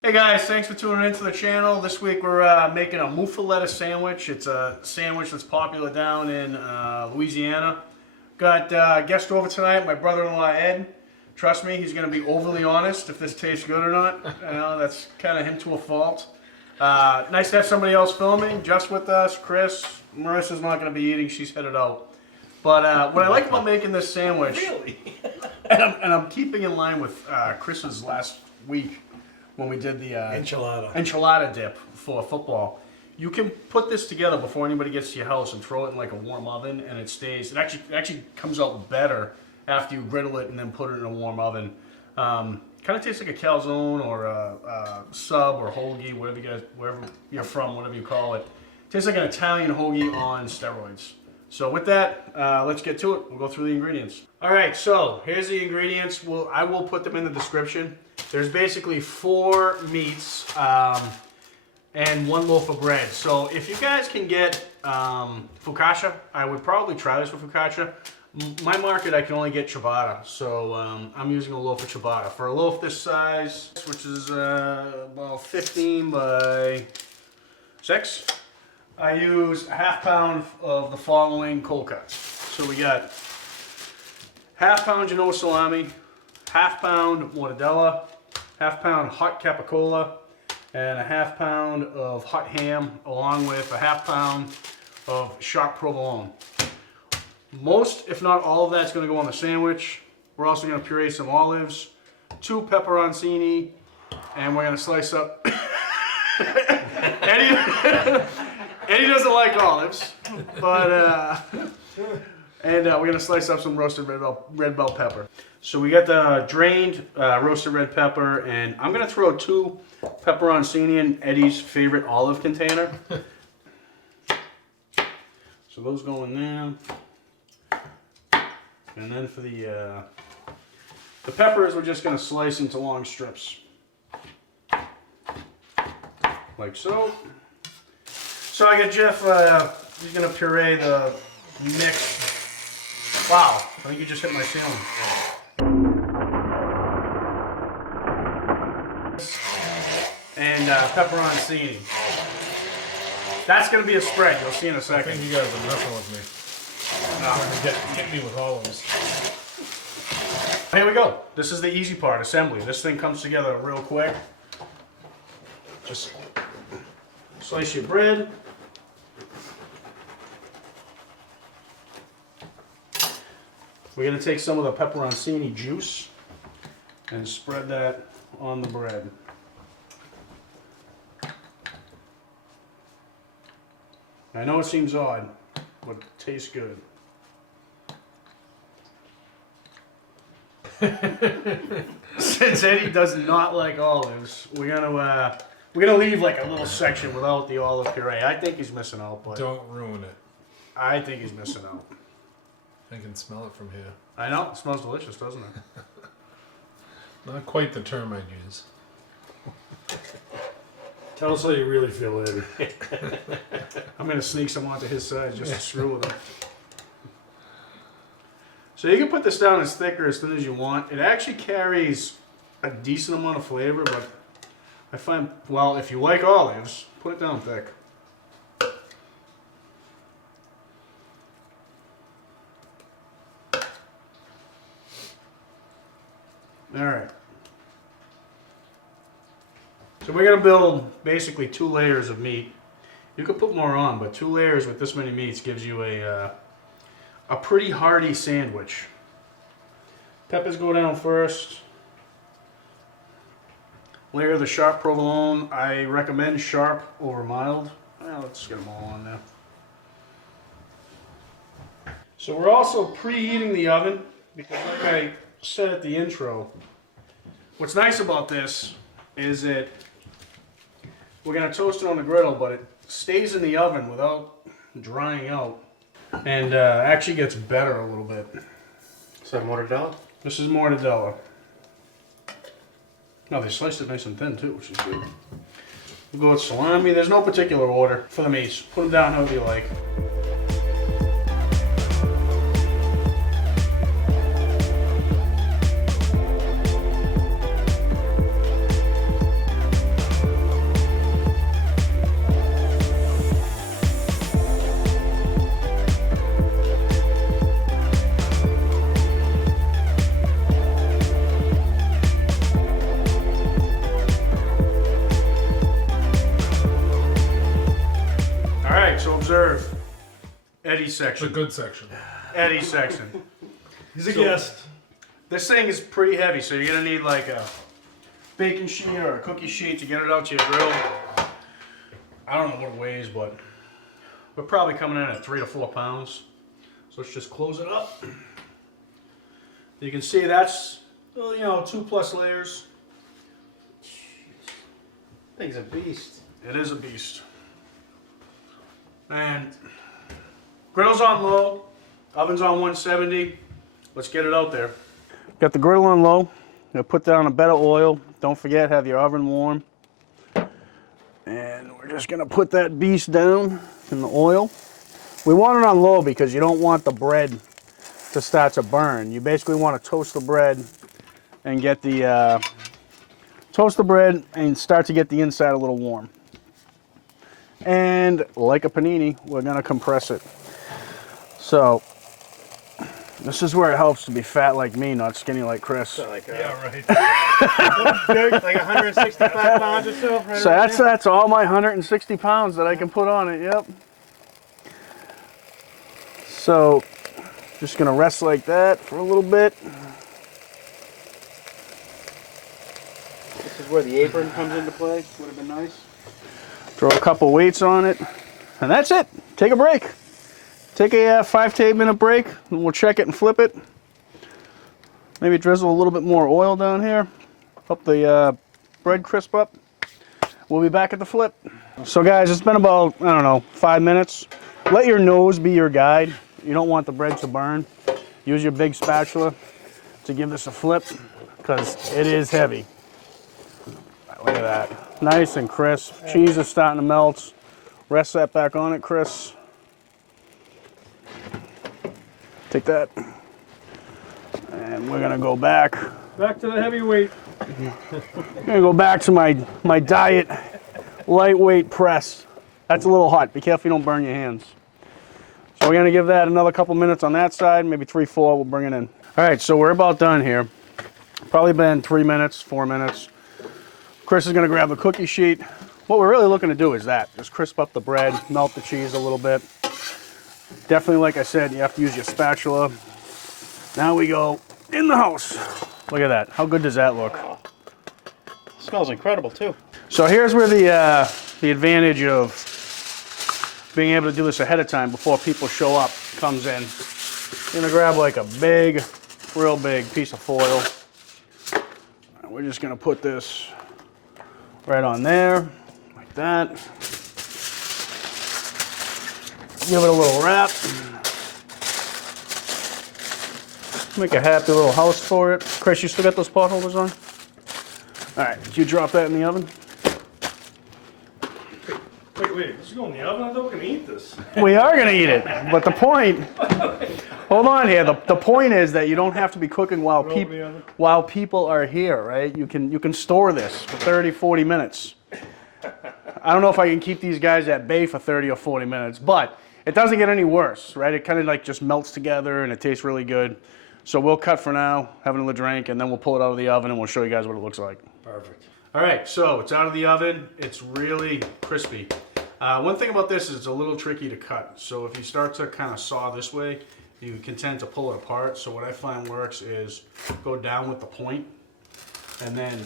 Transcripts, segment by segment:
Hey guys, thanks for tuning into the channel. This week we're making a muffuletta sandwich. It's a sandwich that's popular down in Louisiana. Got guest over tonight, my brother-in-law Ed. Trust me, he's going to be overly honest if this tastes good or not. You know, that's kind of him to a fault. Nice to have somebody else filming, just with us. Chris, Marissa's not going to be eating, she's headed out. But what I like about making this sandwich, Really? and I'm keeping in line with Chris's last week, when we did the enchilada dip for football. You can put this together before anybody gets to your house and throw it in like a warm oven, and it stays. It actually comes out better after you griddle it and then put it in a warm oven. Kind of tastes like a calzone or a sub or hoagie, wherever you're from, whatever you call it. Tastes like an Italian hoagie on steroids. So with that, let's get to it. We'll go through the ingredients. All right, so here's the ingredients. I will put them in the description. There's basically 4 meats and 1 loaf of bread. So if you guys can get focaccia, I would probably try this with focaccia. My market, I can only get ciabatta, so I'm using a loaf of ciabatta. For a loaf this size, which is about 15 by 6, I use a ½ pound of the following cold cuts. So we got ½ pound Genoa Salami, ½ pound Mortadella, ½ pound Hot Capicola, and a ½ pound of hot ham, along with a ½ pound of Sharp Provolone. Most, if not all of that's going to go on the sandwich. We're also going to puree some olives, 2 pepperoncini, and we're going to slice up. Eddie doesn't like olives, but we're going to slice up some roasted red bell pepper. So we got the drained roasted red pepper, and I'm going to throw 2 pepperoncini in Eddie's favorite olive container. So those go in there. And then for the peppers, we're just going to slice into long strips. Like so. So I got Jeff, he's going to puree the mix. Wow, I think you just hit my ceiling. And pepperoncini. That's going to be a spread, you'll see in a I second. think you guys are messing with me. Trying to get me with olives. Here we go. This is the easy part, assembly. This thing comes together real quick. Just slice your bread. We're going to take some of the pepperoncini juice and spread that on the bread. I know it seems odd, but it tastes good. Since Eddie does not like olives, we're gonna leave like a little section without the olive puree. I think he's missing out, but Don't ruin it. I think he's missing out. I can smell it from here. I know, it smells delicious, doesn't it? Not quite the term I'd use. Tell us how you really feel, Eddie. I'm gonna sneak some onto his side just to screw with him. So you can put this down as thick or as thin as you want. It actually carries a decent amount of flavor, but I find, well, if you like olives, put it down thick. All right. So we're gonna build basically 2 layers of meat. You could put more on, but 2 layers with this many meats gives you a pretty hearty sandwich. Peppers go down first. Layer of the Sharp Provolone. I recommend sharp over mild. Well, let's get them all on there. So we're also preheating the oven because, like I said at the intro, what's nice about this is that we're going to toast it on the griddle, but it stays in the oven without drying out, and actually gets better a little bit. Is that mortadella? This is mortadella. No, they sliced it nice and thin too, which is good. We'll go with salami. There's no particular order for the meats. Put them down however you like. reserve. Eddie's The section. good section. Eddie's section. He's a So- guest. This thing is pretty heavy, so you're gonna need like a baking sheet or a cookie sheet to get it out to your grill. I don't know what it weighs, but we're probably coming in at 3 to 4 pounds. So let's just close it up. You can see that's, well, you know, 2+ layers. Thing's a beast. It is a beast. And griddle's on low, oven's on 170. Let's get it out there. Got the griddle on low. Gonna put that on a bed of oil. Don't forget, have your oven warm. And we're just gonna put that beast down in the oil. We want it on low because you don't want the bread to start to burn. You basically want to toast the bread and get the start to get the inside a little warm. And like a panini, we're gonna compress it. So this is where it helps to be fat like me, not skinny like Chris. So like, Yeah, right. like 165 pounds or so. Right So around there. that's all my 160 pounds that I can put on it, yep. So just gonna rest like that for a little bit. This is where the apron comes into play. Would have been nice. Throw a couple weights on it, and that's it. Take a break. Take a 5 to 8 minute break, and we'll check it and flip it. Maybe drizzle a little bit more oil down here. Help the bread crisp up. We'll be back at the flip. So guys, it's been about, I don't know, 5 minutes. Let your nose be your guide. You don't want the bread to burn. Use your big spatula to give this a flip, because it is heavy. Look at that. Nice and crisp. Cheese is starting to melt. Rest that back on it, Chris. Take that. And we're gonna go back. Back to the heavyweight. I'm gonna go back to my diet lightweight press. That's a little hot. Be careful you don't burn your hands. So we're gonna give that another couple minutes on that side, maybe 3, 4, we'll bring it in. All right, so we're about done here. Probably been 3 minutes, 4 minutes. Chris is gonna grab the cookie sheet. What we're really looking to do is that, just crisp up the bread, melt the cheese a little bit. Definitely, like I said, you have to use your spatula. Now we go in the house. Look at that, how good does that look? Smells incredible too. So here's where the advantage of being able to do this ahead of time before people show up comes in. You're gonna grab like a big, real big piece of foil. And we're just gonna put this right on there, like that. Give it a little wrap. Make a happy little house for it. Chris, you still got those pot holders on? All right, did you drop that in the oven? Wait, this is going in the oven? I thought we were going to eat this. We are gonna eat it, but the point, hold on here, the point is that you don't have to be cooking while people are here, right? You can store this for 30, 40 minutes. I don't know if I can keep these guys at bay for 30 or 40 minutes, but it doesn't get any worse, right? It kind of like just melts together and it tastes really good. So we'll cut for now, have another drink, and then we'll pull it out of the oven and we'll show you guys what it looks like. Perfect. All right, so it's out of the oven. It's really crispy. One thing about this is it's a little tricky to cut. So if you start to kind of saw this way, you can tend to pull it apart. So what I find works is go down with the point and then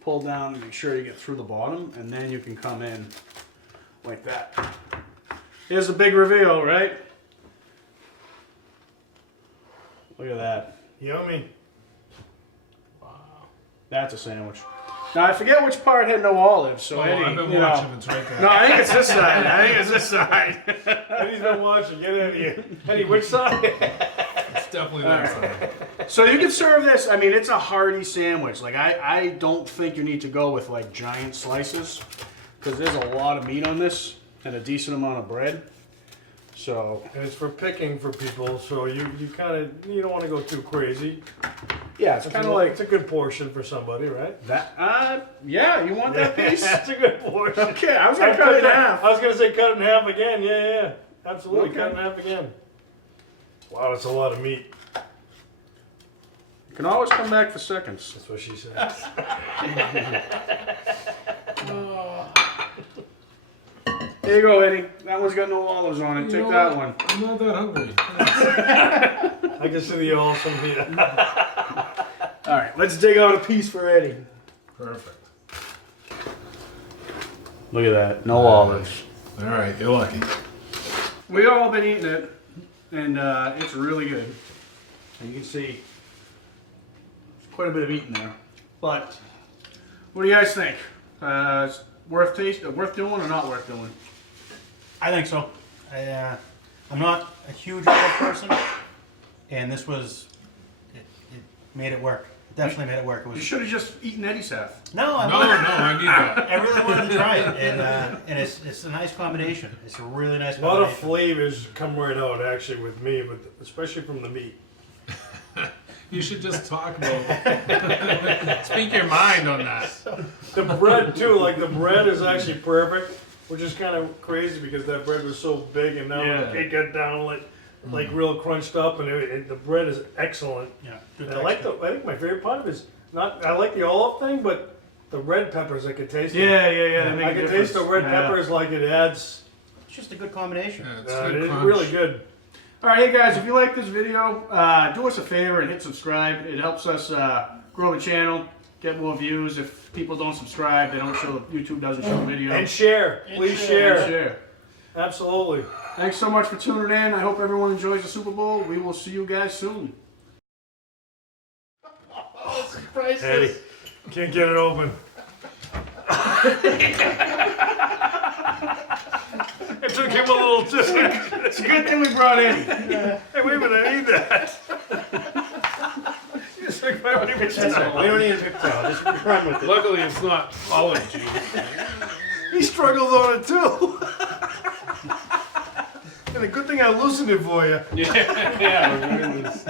pull down and make sure you get through the bottom, and then you can come in like that. Here's the big reveal, right? Look at that. Yummy. That's a sandwich. Now I forget which part had no olives, so Eddie, I've been you know. watching. It's right there. No, I think it's this side. I think it's this side. Eddie's been watching. Get in here. Eddie, which side? It's definitely that side. So you can serve this. I mean, it's a hearty sandwich. Like I don't think you need to go with like giant slices because there's a lot of meat on this and a decent amount of bread. So And it's for picking for people, so you kind of you don't want to go too crazy. yeah, it's kind of like it's a good portion for somebody, right? that. Yeah, you want that piece? That's a good portion. Okay, I was gonna cut it in half. I was gonna say cut it in half again. Yeah. Absolutely, Okay. cut it in half again. Wow, that's a lot of meat. You can always come back for seconds. That's what she said. There you go, Eddie. That one's got no olives on it. You Take know that what? one. I'm not that hungry. I can see the awesome here. All right, let's dig out a piece for Eddie. Perfect. Look at that. No olives. All right, you're lucky. We all been eating it, and it's really good. And you can see there's quite a bit of meat in there. But what do you guys think? It's worth doing or not worth doing? I think so. I'm not a huge olive person, and this was it made it work. It definitely made it work. It was, You should have just eaten Eddie's half. no, No, I need that. I really wanted to try it, and it's a nice combination. It's a really nice A lot of combination. flavors come right out actually with me, but especially from the meat. You should just talk about it. Speak your mind on that. The bread too, like the bread is actually perfect, which is kind of crazy because that bread was so big and now Yeah. it got down like real crunched up, and the bread is excellent. Yeah, good And I think my favorite part of it is not. I like the olive thing, but the red peppers I could taste. Them. Yeah. They make I a can taste the difference. red peppers like it adds. It's just a good combination. Yeah, it's It good is crunch. really good. All right, hey guys, if you like this video, do us a favor and hit subscribe. It helps us grow the channel, get more views. If people don't subscribe, they don't show. YouTube doesn't show the video. And share, please share. And share. Absolutely. Thanks so much for tuning in. I hope everyone enjoys the Super Bowl. We will see you guys soon. Eddie, can't get it open. It took him a little time. It's a good thing we brought in. Hey, wait a minute, I need that. You just like, why would he put that on? We don't need a picture. Just run with it. Luckily, it's not olive juice. He struggles on it too. And a good thing I loosened it for you. Yeah, we're doing this.